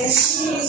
Yes.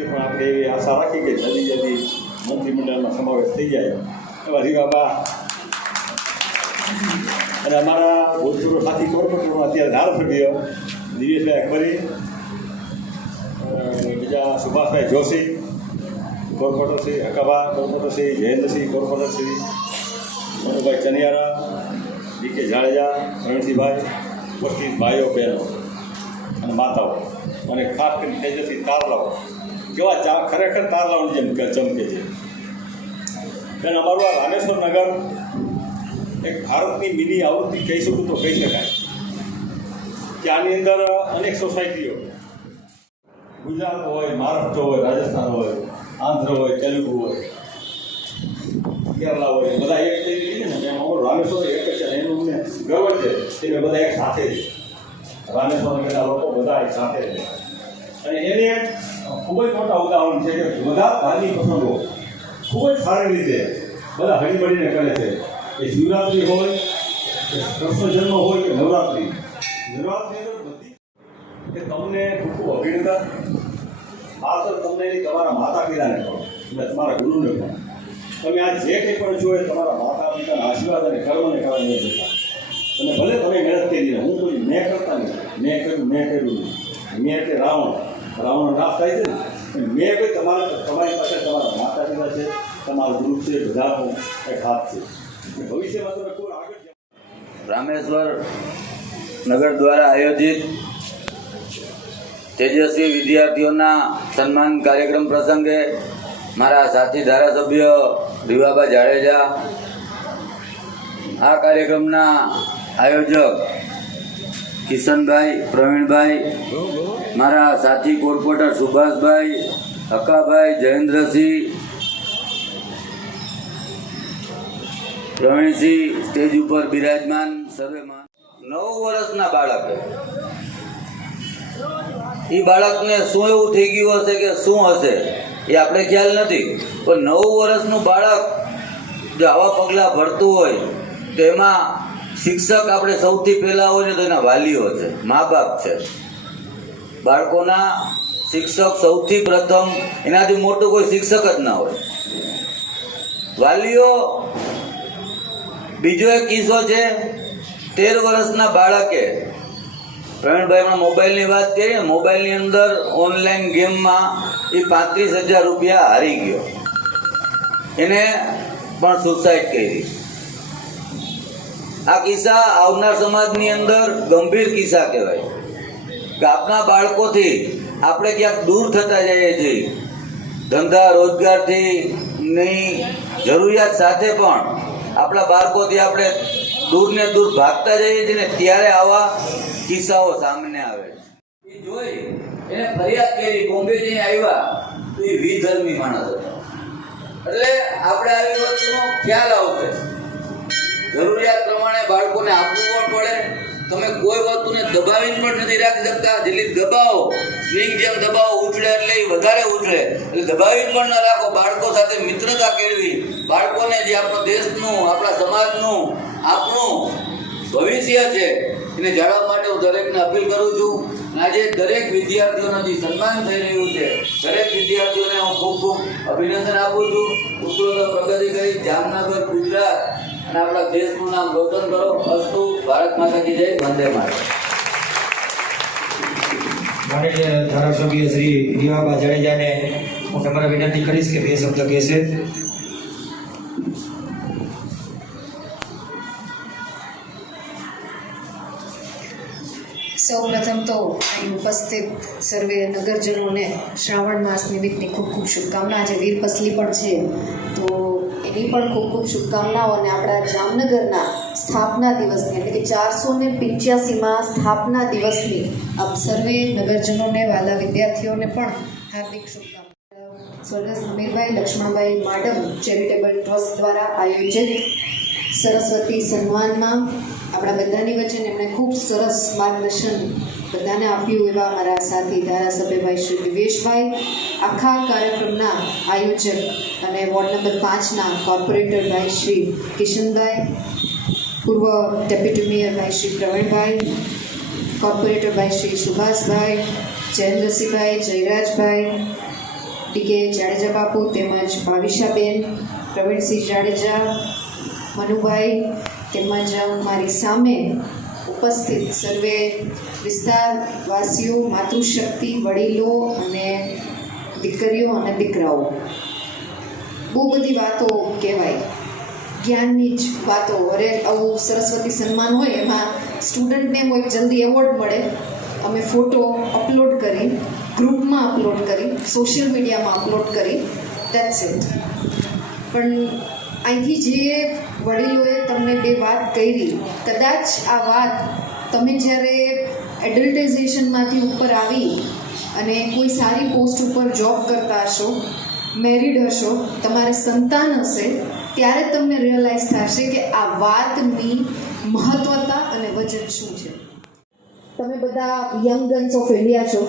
કરીએ, પણ આપણે એવી આશા રાખી કે જલ્દી જલ્દી મંત્રીમંડળમાં સમાવેશ થઈ જાય એવા રીવાબા અને અમારા ભૂતપૂર્વ સાથી કોર્પોરેટરમાં અત્યારે ધારાસભ્ય દિવેશભાઈ અકબરી, બીજા સુભાષભાઈ જોશી કોર્પોરેટરશ્રી, હકાભા કોર્પોરેટરશ્રી, જયેન્દ્રસિંહ કોર્પોરેટરશ્રી, મનુભાઈ ચનિયારા, ડીકે જાડેજા, રણજીભાઈ, ઉપસ્થિત ભાઈઓ બહેનો અને માતાઓ અને ખાસ કરીને તેજસ્વી તારલાઓ, કેવા ખરેખર તારલાઓની જેમ ચમકે છે. બેન, અમારું આ રામેશ્વર નગર એક ભારતની મિની આવૃત્તિ કહી શકું તો કહી શકાય કે આની અંદર અનેક સોસાયટીઓ, ગુજરાત હોય, મહારાષ્ટ્ર હોય, રાજસ્થાન હોય, આંધ્ર હોય, તેલુગુ હોય, કેરલા હોય, બધા એક થઈ ને એમ અમારું રામેશ્વર એક છે. એનું અમને ગર્વ છે કે બધા એક સાથે છે. રામેશ્વર નગરના લોકો બધા એક સાથે છે અને એને ખૂબ જ મોટા ઉદાહરણ છે કે બધા ધાર્મિક પ્રસંગો ખૂબ જ સારી રીતે બધા હળીમળીને કરે છે. એ શિવરાત્રિ હોય કે કૃષ્ણ જન્મ હોય કે નવરાત્રિ બધી કે તમને ખૂબ ખૂબ અભિનંદન. આ તો તમને એની તમારા માતા પિતાને કહો અને તમારા ગુરુને કહો. તમે આ જે કંઈ પણ છો એ તમારા માતા પિતાના આશીર્વાદ અને કર્મને કારણે જતા. અને ભલે તમે મહેનત કરી, હું કોઈ મેં કરતા નહીં, મેં કર્યું નહીં. મેં એટલે રાવણ નાશ થાય છે ને. મેં કોઈ તમારી પાસે તમારા માતા પિતા છે, તમારું ગુરુ છે, બધાનો એક હાથ છે. ભવિષ્યમાં તમે કોઈ આગળ રામેશ્વર નગર દ્વારા આયોજિત તેજસ્વી વિદ્યાર્થીઓના સન્માન કાર્યક્રમ પ્રસંગે મારા સાથી ધારાસભ્ય રીવાબા જાડેજા, આ કાર્યક્રમના આયોજક કિશનભાઈ, પ્રવીણભાઈ, મારા સાથી કોર્પોરેટર સુભાષભાઈ, હકાભાઈ, જયેન્દ્રસિંહ, પ્રવીણસિંહ, સ્ટેજ ઉપર બિરાજમાન સર્વેમાં 9 વર્ષના બાળક, એ બાળકને શું એવું થઈ ગયું હશે કે શું હશે એ આપણે ખ્યાલ નથી, પણ 9 વર્ષનું બાળક જો આવા પગલાં ભરતું હોય તો એમાં શિક્ષક આપણે સૌથી પહેલાં હોય ને તો એના વાલીઓ છે, મા બાપ છે. બાળકોના શિક્ષક સૌથી પ્રથમ, એનાથી મોટું કોઈ શિક્ષક જ ના હોય, વાલીઓ. બીજો એક કિસ્સો છે, 13 વર્ષના બાળકે, પ્રવીણભાઈ મોબાઈલની વાત કરીએ, મોબાઈલની અંદર ઓનલાઈન ગેમમાં એ 35,000 રૂપિયા હારી ગયો, એને પણ સુસાઇડ કરી. આ કિસ્સા આવનાર સમાજની અંદર ગંભીર કિસ્સા કહેવાય કે આપણા બાળકોથી આપણે ક્યાંક દૂર થતા જઈએ છીએ. ધંધા રોજગારથી ની જરૂરિયાત સાથે પણ આપણા બાળકોથી આપણે દૂર ને દૂર ભાગતા જઈએ છીએ ને ત્યારે આવા કિસ્સાઓ સામે આવે છે. એ જોઈ એને ફરિયાદ કરી, બોમ્બે જઈને આવ્યા તો એ વિધર્મી માણસ હતો. એટલે આપણે આવી વસ્તુનો ખ્યાલ આવશે. જરૂરિયાત પ્રમાણે બાળકોને આપવું પણ પડે. તમે કોઈ વસ્તુને દબાવીને પણ નથી રાખી શકતા. જેટલી દબાવો, સ્વિંગ જેમ દબાવો ઉછળે એટલે એ વધારે ઉછળે, એટલે દબાવીને પણ ન રાખો. બાળકો સાથે મિત્રતા કેળવી, બાળકોને જે આપણા દેશનું, આપણા સમાજનું, આપણું ભવિષ્ય છે એને જાળવવા માટે હું દરેકને અપીલ કરું છું. આજે દરેક વિદ્યાર્થીઓનું જે સન્માન થઈ રહ્યું છે, દરેક વિદ્યાર્થીઓને હું ખૂબ ખૂબ અભિનંદન આપું છું. ઉત્કૃષ્ટ પ્રગતિ કરી જામનગર, ગુજરાત અને આપણા દેશનું નામ રોશન કરો. અસ્તુ. ભારત માતા કી જય. વંદે માતરમ. માનનીય ધારાસભ્ય શ્રી રીવાબા જાડેજાને હું તમારા વિનંતી કરીશ કે 2 શબ્દ કહેશે. સૌ પ્રથમ તો અહીં ઉપસ્થિત સર્વે નગરજનોને શ્રાવણ માસ નિમિત્તની ખૂબ ખૂબ શુભકામના. આજે વીરપસલી પણ છે તો એની પણ ખૂબ ખૂબ શુભકામનાઓ. અને આપણા જામનગરના સ્થાપના દિવસની એટલે કે 485માં સ્થાપના દિવસની આપ સર્વે નગરજનોને, વાલા વિદ્યાર્થીઓને પણ હાર્દિક શુભકામના. સ્વર્ગસ્થ હમીરભાઈ લક્ષ્મણભાઈ માડમ ચેરિટેબલ ટ્રસ્ટ દ્વારા આયોજિત સરસ્વતી સન્માનમાં આપણા બધાની વચ્ચે એમણે ખૂબ સરસ માર્ગદર્શન બધાને આપ્યું એવા અમારા સાથી ધારાસભ્યભાઈ શ્રી દિવેશભાઈ, આખા કાર્યક્રમના આયોજક અને વોર્ડ નંબર 5ના કોર્પોરેટર ભાઈ શ્રી કિશનભાઈ, પૂર્વ ડેપ્યુટી મેયર ભાઈ શ્રી પ્રવીણભાઈ, કોર્પોરેટર ભાઈ શ્રી સુભાષભાઈ, જયેન્દ્રસિંહભાઈ, જયરાજભાઈ, ટીકે જાડેજા બાપુ તેમજ ભાવિશાબેન, પ્રવીણસિંહ જાડેજા, મનુભાઈ તેમજ મારી સામે ઉપસ્થિત સર્વે વિસ્તારવાસીઓ, માતૃશક્તિ, વડીલો અને દીકરીઓ અને દીકરાઓ, બહુ બધી વાતો કહેવાય, જ્ઞાનની જ વાતો. અરે આવું સરસ્વતી સન્માન હોય એમાં સ્ટુડન્ટને એક જલ્દી એવોર્ડ મળે, અમે ફોટો અપલોડ કરી, ગ્રુપમાં અપલોડ કરી, સોશિયલ મીડિયામાં અપલોડ કરી, દેટ્સ ઇટ. પણ અહીંથી જે વડીલોએ તમને બે વાત કરી, કદાચ આ વાત તમે જ્યારે એડલ્ટાઇઝેશનમાંથી ઉપર આવી અને કોઈ સારી પોસ્ટ ઉપર જોબ કરતા હશો, મેરિડ હશો, તમારે સંતાન હશે, ત્યારે તમને રિયલાઇઝ થશે કે આ વાતની મહત્વતા અને વજન શું છે. તમે બધા યંગ ગન્સ ઓફ ઇન્ડિયા છો.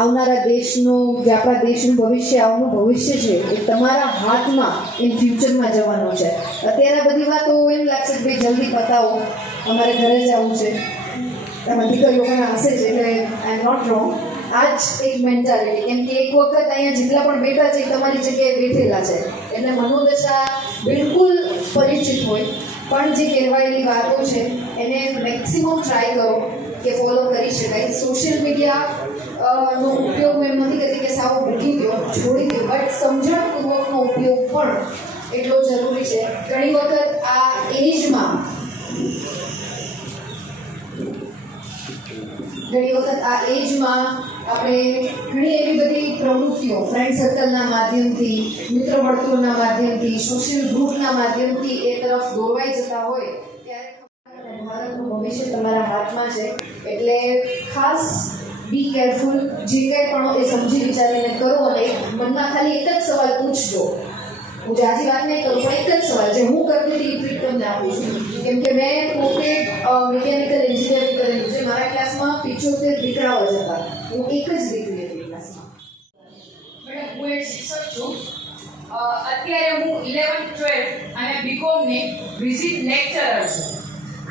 આવનારા દેશનું, જે આપણા દેશનું ભવિષ્ય, આવનું ભવિષ્ય છે એ તમારા હાથમાં ઇન ફ્યુચરમાં જવાનું છે. અત્યારે બધી વાતો એમ લાગશે કે ભાઈ જલ્દી પતાવો, અમારે ઘરે જવું છે, એમાં દીકરીઓ પણ હશે છે, એટલે આઈ એમ નોટ રોંગ. આ જ એક મેન્ટાલિટી, કેમ કે એક વખત અહીંયા જેટલા પણ બેઠા છે એ તમારી જગ્યાએ બેઠેલા છે, એટલે મનોદશા બિલકુલ પરિચિત હોય. પણ જે કહેવાયેલી વાતો છે એને મેક્સિમમ ટ્રાય કરો કે ફોલો કરી શકાય. સોશિયલ મીડિયા નો ઉપયોગ મેં નથી કહેતી કે સાવ ભૂલી ગયો, છોડી દો, બટ સમજણપૂર્વકનો ઉપયોગ પણ એટલો જરૂરી છે. ઘણી વખત આ એજમાં આપણે ઘણી એવી બધી પ્રવૃત્તિઓ ફ્રેન્ડ સર્કલના માધ્યમથી, મિત્ર વર્તુળના માધ્યમથી, સોશિયલ ગ્રુપના માધ્યમથી એ તરફ દોરવાઈ જતા હોય ત્યારે ભારતનું ભવિષ્ય તમારા હાથમાં છે. એટલે ખાસ બી કેરફુલ. જે કંઈ પણ એ સમજી વિચારીને કરો અને મનમાં ખાલી એક જ સવાલ પૂછજો. હું જાજી વાત નહીં કરું, પણ એક જ સવાલ જે હું કરતી હતી એ ટ્રીટ તમને આપું છું. કેમ કે મેં પોતે મિકેનિકલ એન્જિનિયરિંગ કરેલું છે. મારા ક્લાસમાં 75 દીકરાઓ જ હતા, હું એક જ દીકરી હતી ક્લાસમાં. મેડમ, હું એક શિક્ષક છું. અત્યારે હું 11th 12th અને બીકોમની વિઝિટ લેક્ચરર છું.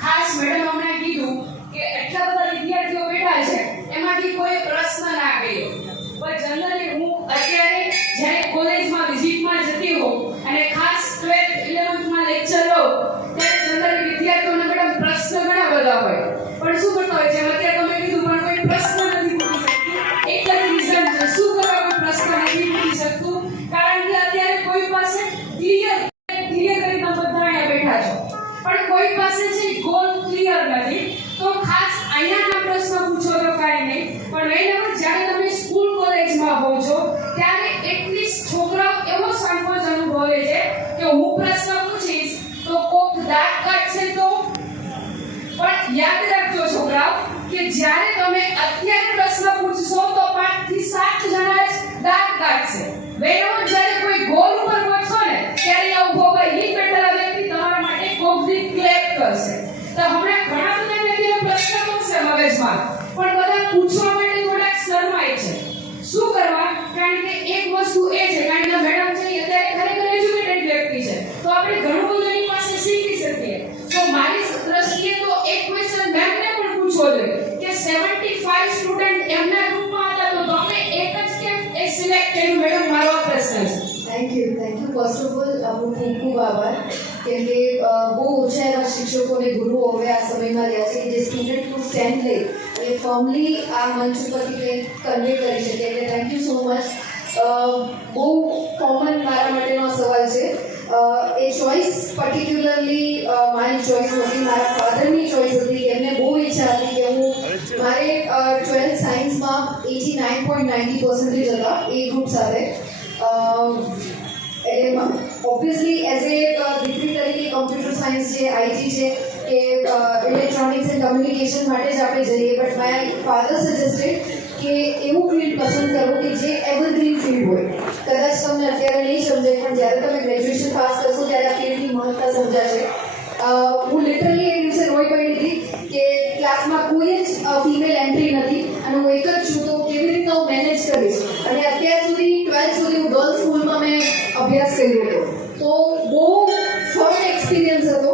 ખાસ મેડમ હમણાં કીધું કે એટલા બધા વિદ્યાર્થીઓ બેઠા છે, એમાંથી કોઈ પ્રશ્ન ના કર્યો. પણ જનરલી હું અત્યારે જ્યારે કોલેજમાં વિઝિટમાં જતી હોઉં અને ખાસ 12th 11thમાં લેક્ચર લઉં ત્યારે જનરલી વિદ્યાર્થીઓને મેડમ પ્રશ્ન ઘણા બધા હોય, પણ શું કરતા હોય છે અત્યારે તમે કીધું પણ કોઈ પ્રશ્ન નથી પૂછી શકતું. એક જ રીઝન છે, શું કરવા કોઈ પ્રશ્ન નથી પૂછી શકતું? કારણ કે અત્યારે કોઈ પાસે ક્લિયર કરી તમે બધા અહીંયા બેઠા છો, પણ કોઈ પાસે છે ગોલ ક્લિયર નથી. તો ખાસ અહીંયાના પ્રશ્ન પૂછો તો કાંઈ નહીં, પણ વેનએવર જ્યારે તમે સ્કૂલ કોલેજમાં હોવ છો ત્યારે એટલીસ્ટ છોકરાઓ એવો સંકોચ અનુભવે છે કે હું પ્રશ્ન પૂછીશ તો કોક દાંત કાઢશે તો. પણ યાદ રાખજો છોકરાઓ કે જ્યારે તમે અત્યારે પ્રશ્ન પૂછશો તો 5 થી 7 જણા જ દાંત કાઢશે. વેનએવર જ્યારે કોઈ ગોલ ઉપર પહોંચશો ને ત્યારે આવું ભોગા ઈ બેઠેલા વ્યક્તિ તમારા માટે કોકથી ક્લેપ કરશે. તો હમણાં ઘણા બધા વ્યક્તિઓ પ્રશ્ન પૂછશે મગજમાં, પણ બધા પૂછવા માટે થોડાક શરમાય છે. શું કરવા? કારણ કે એક વસ્તુ એ છે, કારણ કે મેડમ છે અત્યારે ખરેખર એજ્યુકેટેડ વ્યક્તિ છે, તો આપણે ઘણું બધું એની પાસે શીખી શકીએ. તો મારી દ્રષ્ટિએ તો એક ક્વેશ્ચન મેમને પણ પૂછવો જોઈએ કે 75 સ્ટુડન્ટ એમના ગ્રુપમાં હતા તો તમે એક જ કેમ એ સિલેક્ટ કર્યું? મેડમ, મારો આ પ્રશ્ન છે. Thank you. First of all આપણો ખૂબ ખૂબ આભાર. કેમ કે બહુ ઓછા એવા શિક્ષકોને ગુરુઓ હવે આ સમયમાં રહ્યા છે કે જે સ્ટુડન્ટનું સ્ટેન્ડ લઈ અને ફોર્મલી આ મંચ ઉપરથી કંઈક કન્વે કરી શકે. એટલે થેન્ક યુ સો મચ. બહુ કોમન મારા માટેનો સવાલ છે. એ ચોઈસ પર્ટિક્યુલરલી મારી ચોઈસ નથી, મારા ફાધરની ચોઈસ હતી. એમને બહુ ઈચ્છા હતી કે હું મારે 12th સાયન્સમાં 89.90% હતા એ ગ્રુપ સાથે. એટલે ઓબ્વિયસલી એઝ એ દીકરી તરીકે કમ્પ્યુટર સાયન્સ છે, આઈટી છે કે ઇલેક્ટ્રોનિક્સ એન્ડ કમ્યુનિકેશન માટે જ આપણે જઈએ. બટ માય ફાધર સજેસ્ટેડ કે એવું ફિલ્ડ પસંદ કરો કે જે એવરગ્રીન ફિલ્ડ હોય. કદાચ તમને અત્યારે નહીં સમજાય, પણ જ્યારે તમે ગ્રેજ્યુએશન પાસ કરશો ત્યારે આ ફિલ્ડની મહત્તા સમજાશે. હું લિટરલી એ દિવસે રોઈ પડી હતી કે ક્લાસમાં કોઈ જ ફિમેલ એન્ટ્રી નથી અને હું એક જ છું, તો કેવી રીતના હું મેનેજ કરીશ. અને અત્યાર સુધી 12th સુધી હું ગર્લ્સ સ્કૂલમાં મેં અભ્યાસ કર્યો હતો, તો બહુ ફન એક્સપિરિયન્સ હતો.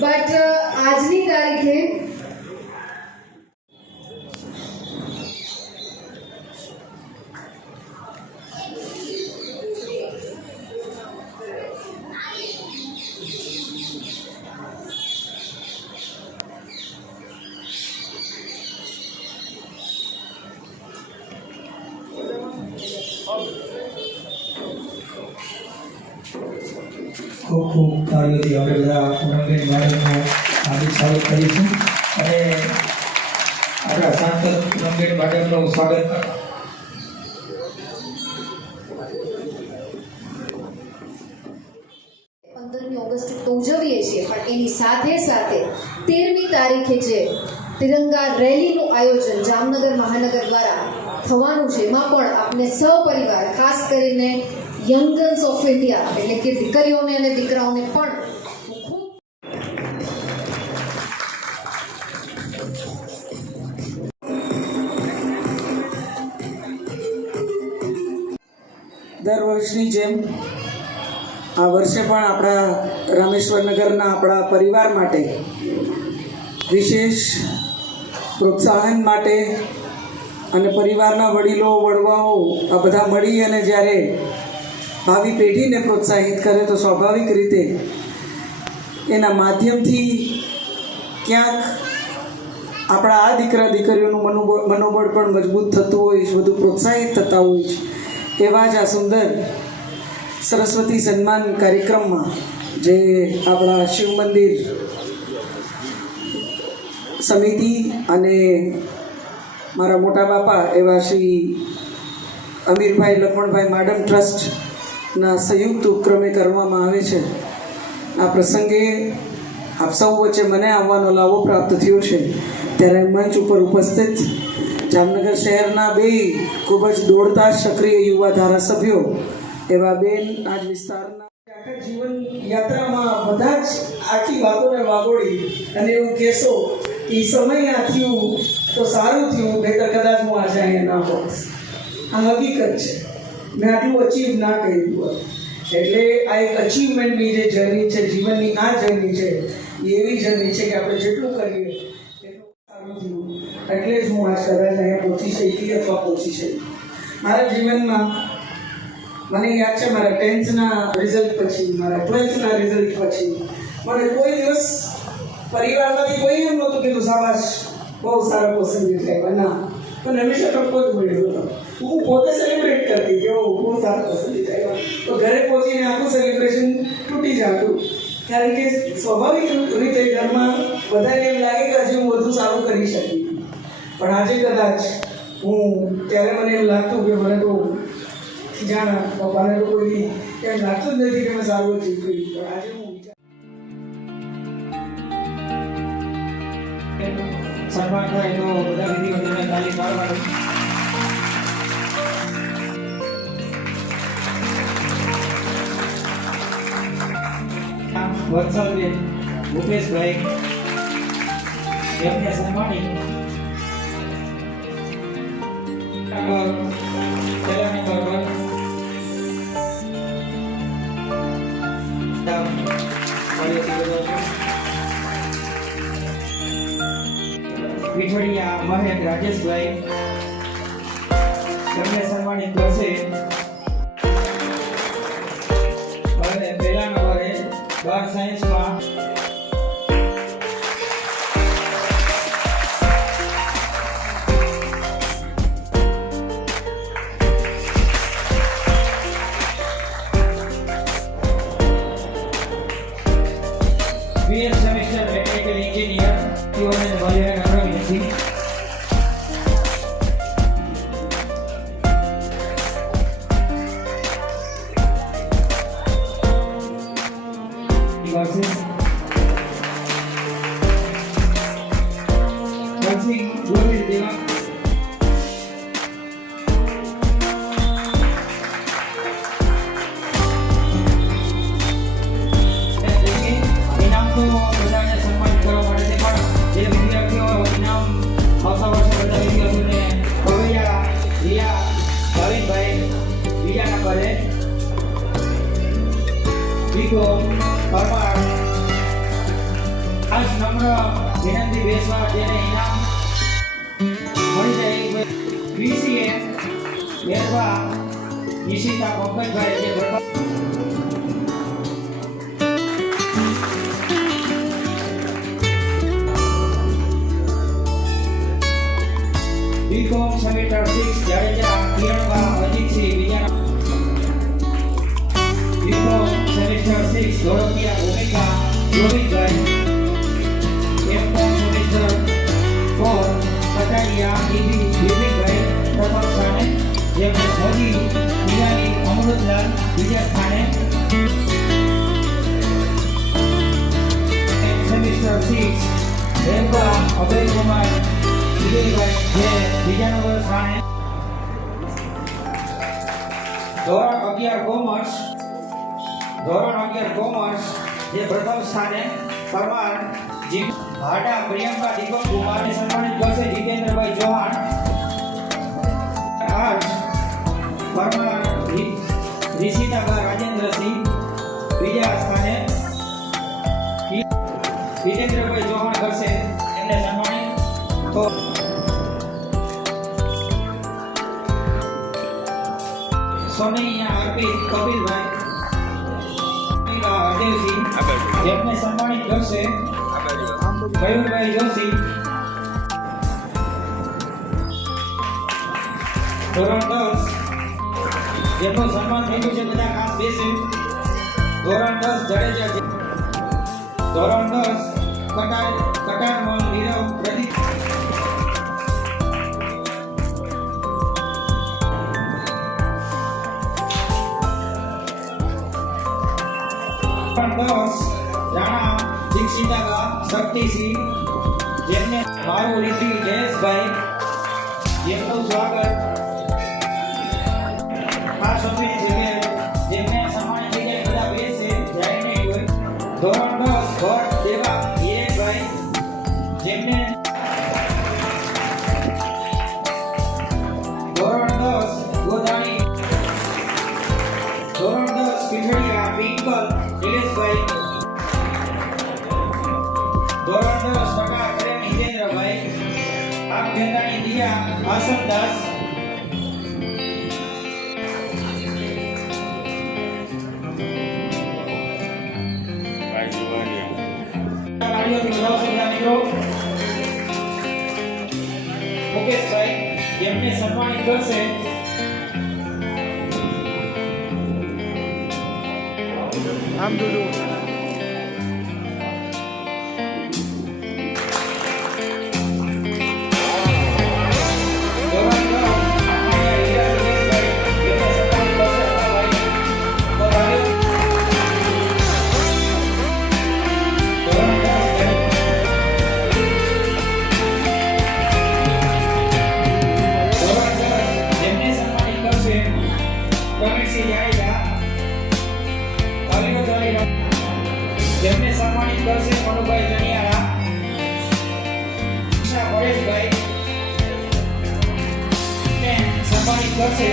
બટ આજની તારીખે ખૂબ ખૂબ તાળીઓથી આપણે બધા પૂનમબેન મેડમનું હાર્દિક સ્વાગત કરીશું અને આપણા સાંસદ પૂનમબેન મેડમનું સ્વાગત કરો. 15મી ઓગસ્ટ તો ઉજવીએ છીએ પણ એની સાથે સાથે 13મી તારીખે જે તિરંગા રેલીનું આયોજન જામનગર મહાનગર દ્વારા થવાનું છે એમાં પણ આપણે સહપરિવાર ખાસ કરીને યંગ ગર્લ્સ ઓફ ઇન્ડિયા એટલે કે દીકરીઓને અને દીકરાઓને પણ ખૂબ દર વર્ષની જેમ આ વર્ષે પણ આપણા રામેશ્વર નગરના આપણા પરિવાર માટે વિશેષ પ્રોત્સાહન માટે અને પરિવારના વડીલો વડવાઓ આ બધા મળી અને જ્યારે ભાવિ પેઢીને પ્રોત્સાહિત કરે તો સ્વાભાવિક રીતે એના માધ્યમથી ક્યાંક આપણા આ દીકરા દીકરીઓનું મનોબળ પણ મજબૂત થતું હોય છે, બધું પ્રોત્સાહિત થતા હોય છે. એવા જ આ સુંદર સરસ્વતી સન્માન કાર્યક્રમમાં જે આપણા શિવ મંદિર સમિતિ અને મારા મોટા બાપા એવા શ્રી અમીરભાઈ લખમણભાઈ માડમ ટ્રસ્ટના સંયુક્ત ઉપક્રમે કરવામાં આવે છે. આ પ્રસંગે આપ સૌ વચ્ચે મને આવવાનો લાવો પ્રાપ્ત થયો છે ત્યારે મંચ ઉપર ઉપસ્થિત જામનગર શહેરના બે ખૂબ જ દોડતા સક્રિય યુવા ધારાસભ્યો એવા બેન આજ વિસ્તારના આખા જીવન યાત્રામાં બધા જ આખી વાતોને વાગોળી અને એવું કહેશો એ સમય આ થયું તો સારું થયું, નહીંતર કદાચ હું આજે અહીંયા ના હોત. આ હકીકત છે. મેં આટલું અચીવ ના કર્યું હોત. એટલે આ એક અચીવમેન્ટની જે જર્ની છે, જીવનની આ જર્ની છે, એ એવી જર્ની છે કે આપણે જેટલું કરીએ એટલું સારું થયું. એટલે જ હું આજ કદાચ અહીંયા પહોંચી શકી અથવા પહોંચી શકી. મારા જીવનમાં મને યાદ છે મારા 10થના રિઝલ્ટ પછી, મારા 12થના રિઝલ્ટ પછી મને કોઈ દિવસ પરિવારમાંથી કોઈ એમ નહોતું કીધું શાબાશ બહુ સારા પસંદગી થાય. ના, પણ હંમેશા ટપ્પો જ મળ્યો હતો. હું પોતે સેલિબ્રેટ કરતી કે બહુ સારા પસંદગી થાય. તો ઘરે પહોંચીને આખું સેલિબ્રેશન તૂટી જતું, કારણ કે સ્વાભાવિક રીતે ઘરમાં બધાને એમ લાગે કે હજી હું વધુ સારું કરી શકી. પણ આજે કદાચ હું ત્યારે મને એમ લાગતું કે મને તો જાણા પપ્પાને તો કોઈ એમ લાગતું જ નથી કે મેં સારું અચીવ કર્યું. પણ આજે હું સન્માન થાય તો બધા વિધિવતોને તાલીમ પાડવાની. વત્સલબેન ભૂપેશભાઈ એમને સન્માની પહેલા નંબર પર વિઠળિયા મહેક રાજેશભાઈ તેમને સન્માનિત કરશે. હવે પહેલા નંબરે 12 સાયન્સમાં BS સેમેસ્ટર મેકેનિકલ એન્જિનિયર તેઓને મળ્યા નમ્ર વિનંતી. વિનંતી બેસવા જેને ઇનામ મળી જાય. VCA બેસવા નિશિતા પંકજભાઈ જે BCom સેમેસ્ટર 6 જાડેજા કિરણબા અજીતસિંહ વિજયનગર 6 ધોળકિયા ભૂમિકા રોહિતભાઈ M.Com સેમેસ્ટર 4 કટારિયા ઈવી વિવેકભાઈ પ્રથમ સ્થાને જેમને મોદી ઈરાની અમૃતલાલ બીજા સ્થાને સેમેસ્ટર 6 રેબા અભયકુમાર વિજયભાઈ જે બીજા નંબર સ્થાને ધોરણ 11 કોમર્સ જે પ્રથમ સ્થાને પરમાર જી ભાડા પ્રિયંકા દીપક કુમારને સન્માનિત કરશે જીતેન્દ્રભાઈ ચૌહાણ આર્ટ્સ પરમાર ઋષિતાબા રાજેન્દ્રસિંહ બીજા સ્થાને જીતેન્દ્રભાઈ ચૌહાણ કરશે એમને સન્માનિત તો સોનૈયા અર્પિત કપિલભાઈ હરદેવસિંહ જેમને સન્માનિત કરશે મયુરભાઈ જોશી ધોરણ 10 જેમનું સન્માન થયું છે બધા ખાસ બેસે ધોરણ 10 જડેજા ધોરણ 10 કટારમલ નીરવ પ્રદીપ રાણા દીક્ષિતાબા શક્તિસિંહ જેમને મારું રીતિ જયેશભાઈ જેમનું સ્વાગત ખાસ અપીલ છે કે જેમને સન્માનિત જગ્યાએ બધા બેસે જાય નહીં હોય ધોરણ 10 ભટ્ટ દેવા વિરેશભાઈ જેમને ધોરણ 10 ગોધાણી ધોરણ 10 પીઠડિયા પિંકલ નિલેશભાઈ ધોરણ 10 ટકા પ્રેમ હિતેન્દ્રભાઈ આપ જંદાની દિયા આસનદાસ મુકેશભાઈ જેમને સન્માનિત કરશે આમ જોજો જેમને સન્માનિત કરશે મનુભાઈ જણિયારા પરેશભાઈ ને સન્માનિત કરશે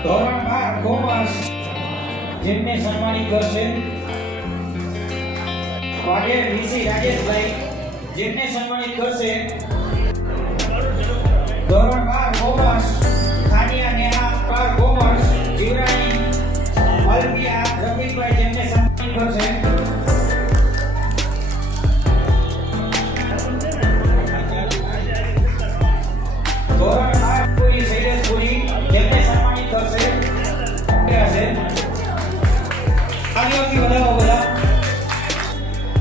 ધોરણ 12 કોમર્સ જેમને સન્માનિત કરશે વાઘેર વીસી રાજેશભાઈ જેમને સન્માનિત કરશે ધોરણ 12 કોમર્સ થાનિયા નેહા 12 કોમર્સ જીવરાણી અલ્પિયા રફીકભાઈ જેમને સન્માનિત કરશે ધોરણ 8 પૂરી શૈલેષપુરી જેમને સન્માનિત કરશે આગળથી વધાવો બધા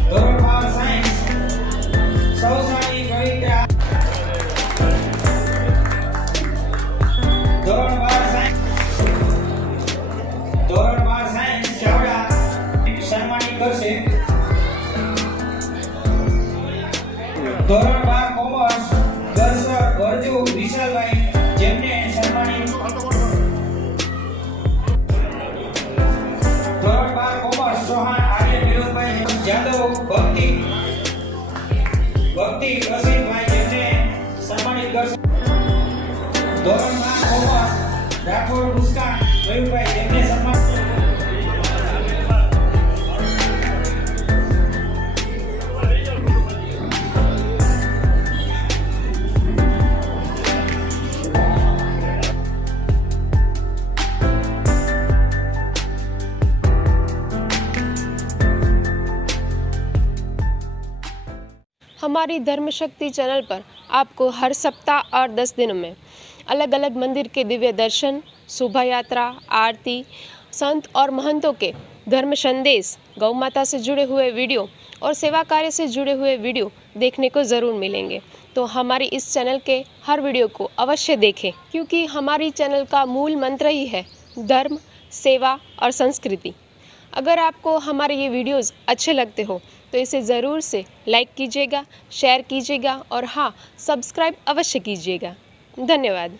ધોરણ 12 સાયન્સ કરશે ધોરણ 12 કોમર્સ ગરજુ વિશાલભાઈ જેમને સન્માનિત ધોરણ 12 કોમર્સ ચૌહાણ આર્ય વિનોદભાઈ જાદવ ભક્તિ રસિકભાઈ જેમને સન્માનિત કરશે ધોરણ 12 કોમર્સ રાઠોડ મુસ્કાન મયુરભાઈ જેમને સન્માનિત हमारी धर्म शक्ति चैनल पर आपको हर सप्ताह और 10 दिनों में अलग अलग मंदिर के दिव्य दर्शन, शोभा यात्रा, आरती, संत और महंतों के धर्म संदेश, गौ माता से जुड़े हुए वीडियो और सेवा कार्य से जुड़े हुए वीडियो देखने को ज़रूर मिलेंगे। तो हमारी इस चैनल के हर वीडियो को अवश्य देखें, क्योंकि हमारी चैनल का मूल मंत्र ही है धर्म, सेवा और संस्कृति। अगर आपको हमारे ये वीडियोस अच्छे लगते हो तो इसे ज़रूर से लाइक कीजिएगा, शेयर कीजिएगा और हाँ, सब्सक्राइब अवश्य कीजिएगा। धन्यवाद।